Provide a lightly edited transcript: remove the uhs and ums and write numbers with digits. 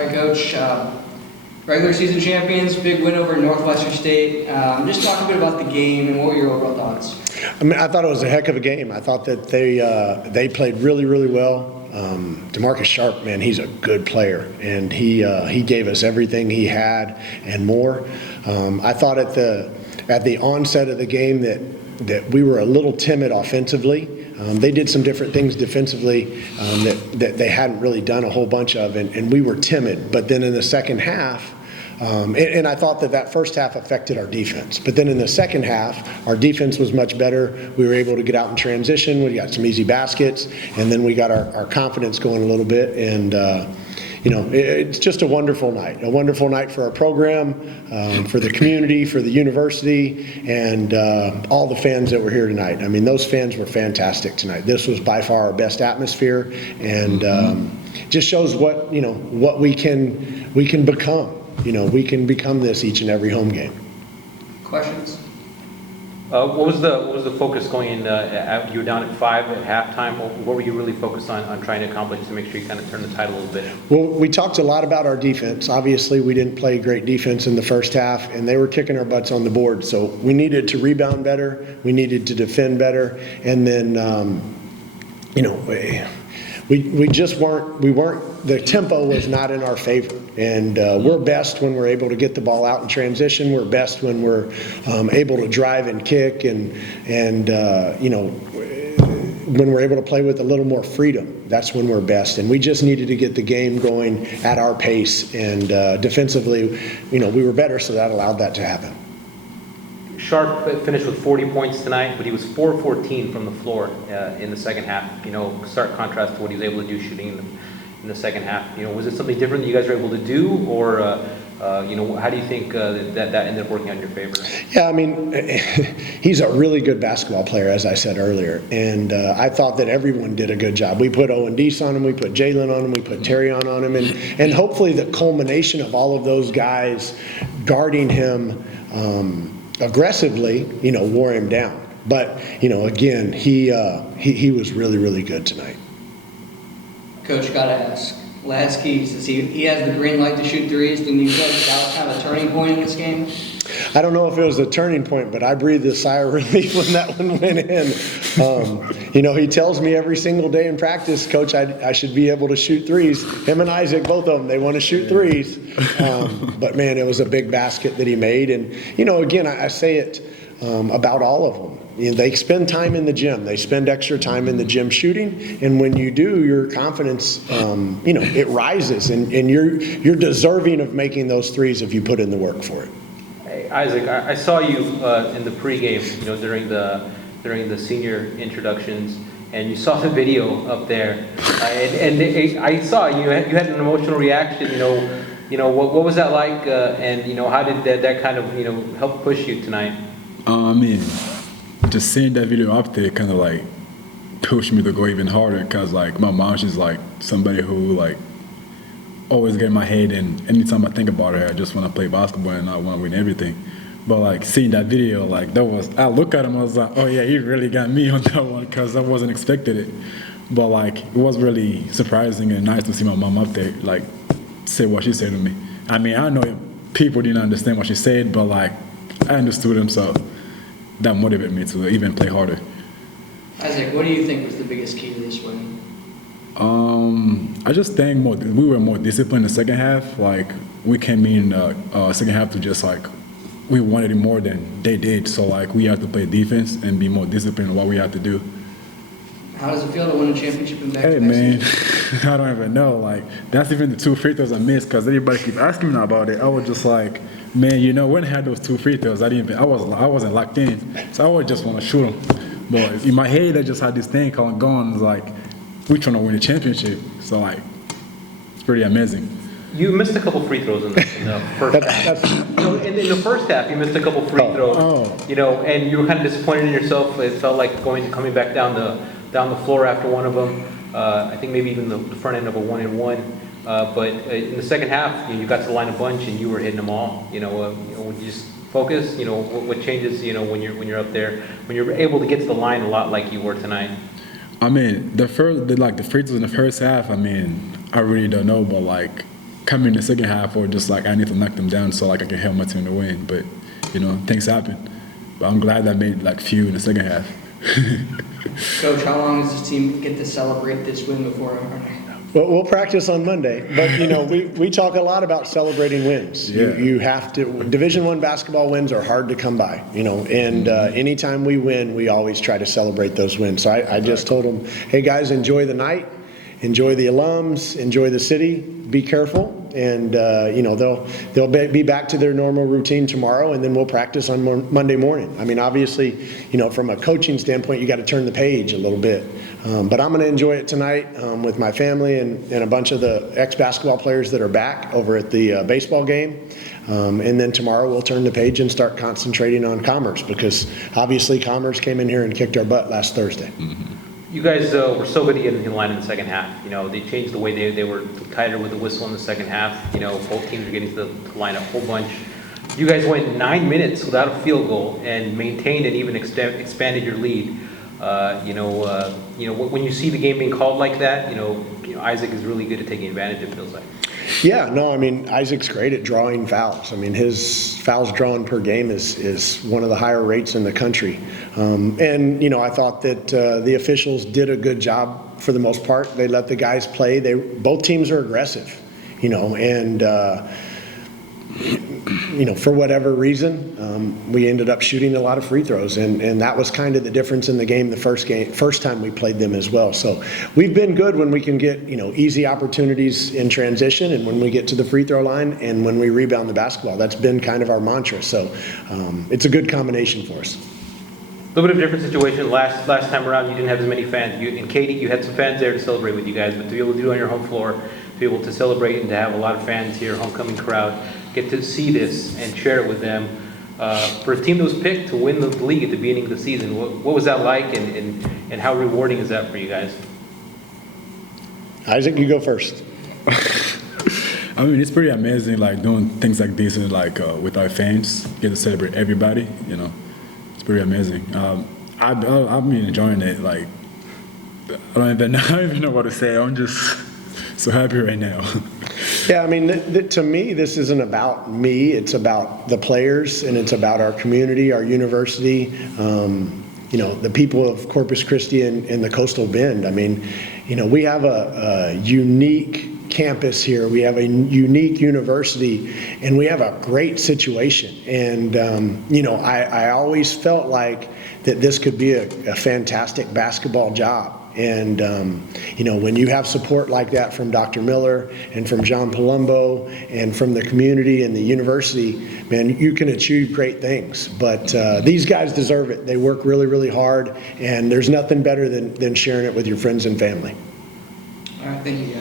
All right, Coach. Regular season champions, big win over Northwestern State. Just talk a bit about the game and what were your overall thoughts? I mean, I thought it was a heck of a game. I thought that they played really, really well. DeMarcus Sharp, man, he's a good player, and he gave us everything he had and more. I thought at the onset of the game that we were a little timid offensively. They did some different things defensively that they hadn't really done a whole bunch of, and we were timid. But then in the second half, and I thought that first half affected our defense. But then in the second half, our defense was much better. We were able to get out in transition. We got some easy baskets, and then we got our confidence going a little bit. And it's just a wonderful night for our program, for the community, for the university, and all the fans that were here tonight. I mean, those fans were fantastic tonight. This was by far our best atmosphere, and just shows what we can become. We can become this each and every home game. Questions? What was the focus going in? You were down at 5 at halftime. What were you really focused on trying to accomplish to make sure you kind of turn the tide a little bit? Well, we talked a lot about our defense. Obviously, we didn't play great defense in the first half, and they were kicking our butts on the board. So we needed to rebound better. We needed to defend better, and then we just weren't. The tempo was not in our favor, and we're best when we're able to get the ball out in transition. We're best when we're able to drive and kick, and when we're able to play with a little more freedom. That's when we're best, and we just needed to get the game going at our pace. And defensively, we were better, so that allowed that to happen. Sharp finished with 40 points tonight, but he was 4-14 from the floor in the second half. Stark contrast to what he was able to do shooting in the second half. Was it something different that you guys were able to do, or how do you think that ended up working on your favor? Yeah, I mean, he's a really good basketball player, as I said earlier, and I thought that everyone did a good job. We put Owen Deese on him, we put Jalen on him, we put Terry on him, and hopefully the culmination of all of those guys guarding him aggressively, wore him down. But again, he was really, really good tonight. Coach, got to ask. Lasky says he has the green light to shoot threes. Didn't you feel like that was kind of a turning point in this game? I don't know if it was a turning point, but I breathed a sigh of relief when that one went in. He tells me every single day in practice, Coach, I should be able to shoot threes. Him and Isaac, both of them, they want to shoot threes. But, man, it was a big basket that he made. And, again, I say it about all of them. They spend time in the gym. They spend extra time in the gym shooting, and when you do, your confidence, it rises, and you're deserving of making those threes if you put in the work for it. Hey, Isaac, I saw you in the pregame, during the senior introductions, and you saw the video up there, and I saw you had an emotional reaction. What was that like, and how did that kind of help push you tonight? Just seeing that video up there kind of like pushed me to go even harder, because like my mom, she's like somebody who like always get in my head, and anytime I think about her, I just want to play basketball and I want to win everything. But like seeing that video, like I look at him, I was like, oh yeah, he really got me on that one, because I wasn't expecting it. But like it was really surprising and nice to see my mom up there like say what she said to me. I mean, I know people didn't understand what she said, but like I understood him, so that motivated me to even play harder. Isaac, what do you think was the biggest key to this win? I just think we were more disciplined in the second half. Like we came in second half to just like we wanted it more than they did. So like we had to play defense and be more disciplined in what we had to do. How does it feel to win a championship in back-to-back Hey man, seasons? I don't even know. Like that's even the 2 free throws I missed, because everybody keep asking me about it. I was just like, man, when I had those 2 free throws, I wasn't locked in, so I would just want to shoot them. But in my head, I just had this thing going. It's like we're trying to win a championship, so like it's pretty amazing. You missed a couple free throws in the first half. In the first half, you missed a couple free throws. And you were kind of disappointed in yourself. It felt like coming back down the floor after one of them. I think maybe even the front end of a 1-and-1. But in the second half, you got to the line a bunch and you were hitting them all. Would you just focus? What changes? When you're up there, when you're able to get to the line a lot like you were tonight. I mean, the free throws in the first half. I mean, I really don't know, but like come in the second half or just like I need to knock them down so like I can help my team to win. But things happen. But I'm glad I made like few in the second half. Coach, how long does this team get to celebrate this win before? Well, we'll practice on Monday, but we talk a lot about celebrating wins. Yeah. You have to. Division I basketball wins are hard to come by, and anytime we win, we always try to celebrate those wins. So I just told them, hey guys, enjoy the night, enjoy the alums, enjoy the city, be careful, and they'll be back to their normal routine tomorrow, and then we'll practice on Monday morning. I mean, obviously, from a coaching standpoint, you got to turn the page a little bit. But I'm going to enjoy it tonight with my family and a bunch of the ex-basketball players that are back over at the baseball game. And then tomorrow we'll turn the page and start concentrating on Commerce, because obviously Commerce came in here and kicked our butt last Thursday. Mm-hmm. You guys were so good to get in the line in the second half. They changed the way they were tighter with the whistle in the second half. Both teams were getting to the line a whole bunch. You guys went 9 minutes without a field goal and maintained and even expanded your lead. When you see the game being called like that, Isaac is really good at taking advantage, it feels like. Yeah, no, I mean, Isaac's great at drawing fouls. I mean, his fouls drawn per game is one of the higher rates in the country. I thought that the officials did a good job for the most part. They let the guys play. Both teams are aggressive, for whatever reason, we ended up shooting a lot of free throws, and that was kind of the difference in the game, the first time we played them as well. So we've been good when we can get, easy opportunities in transition, and when we get to the free throw line, and when we rebound the basketball. That's been kind of our mantra. So it's a good combination for us. A little bit of a different situation. Last time around, you didn't have as many fans. In Katy, you had some fans there to celebrate with you guys, but to be able to do it on your home floor, to be able to celebrate and to have a lot of fans here, homecoming crowd, get to see this and share it with them. For a team that was picked to win the league at the beginning of the season, what was that like, and how rewarding is that for you guys? Isaac, you go first. I mean, it's pretty amazing, like doing things like this, and like with our fans, get to celebrate everybody. It's pretty amazing. I've been enjoying it. Like, I don't even know what to say. I'm just so happy right now. Yeah, I mean, to me, this isn't about me. It's about the players, and it's about our community, our university, the people of Corpus Christi and the Coastal Bend. I mean, we have a unique campus here. We have a unique university, and we have a great situation. And, I always felt like that this could be a fantastic basketball job. And, when you have support like that from Dr. Miller and from John Palumbo and from the community and the university, man, you can achieve great things. But these guys deserve it. They work really, really hard, and there's nothing better than sharing it with your friends and family. All right, thank you, guys.